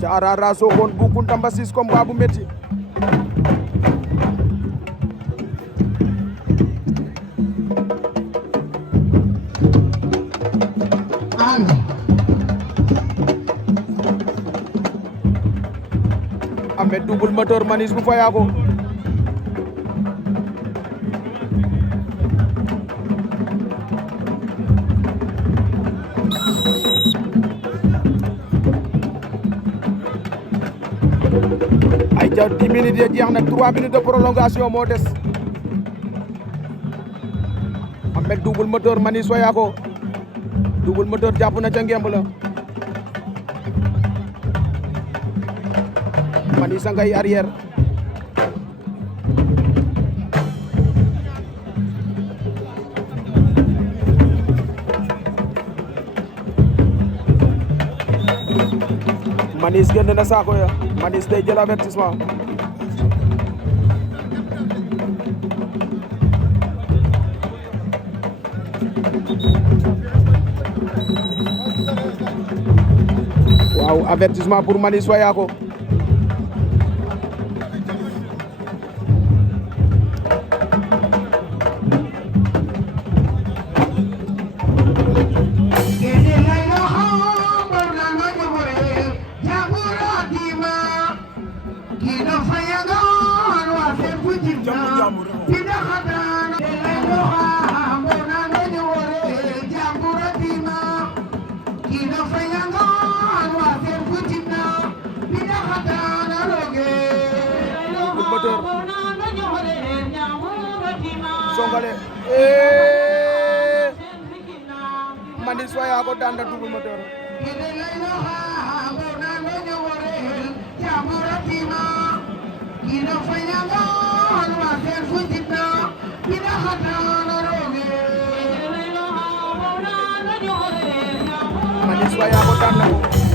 ca Arara Sokone bu Kuntamba 6 combat bu metti Ahmed double moteur Manisse bu Fayako ay ja 10 minutes ya jeex na 3 minutes de prolongation moo des Ahmed double moteur Manisse Fayako double moteur jàpp na ca ngemb la Manisse a ngay arrière Manisse génn na saako ya Manisse day jël avertissement waaw avertissement pour Manisse Fayako Songale Manisse Fayako daan na double moteur Manisse Fayako daan na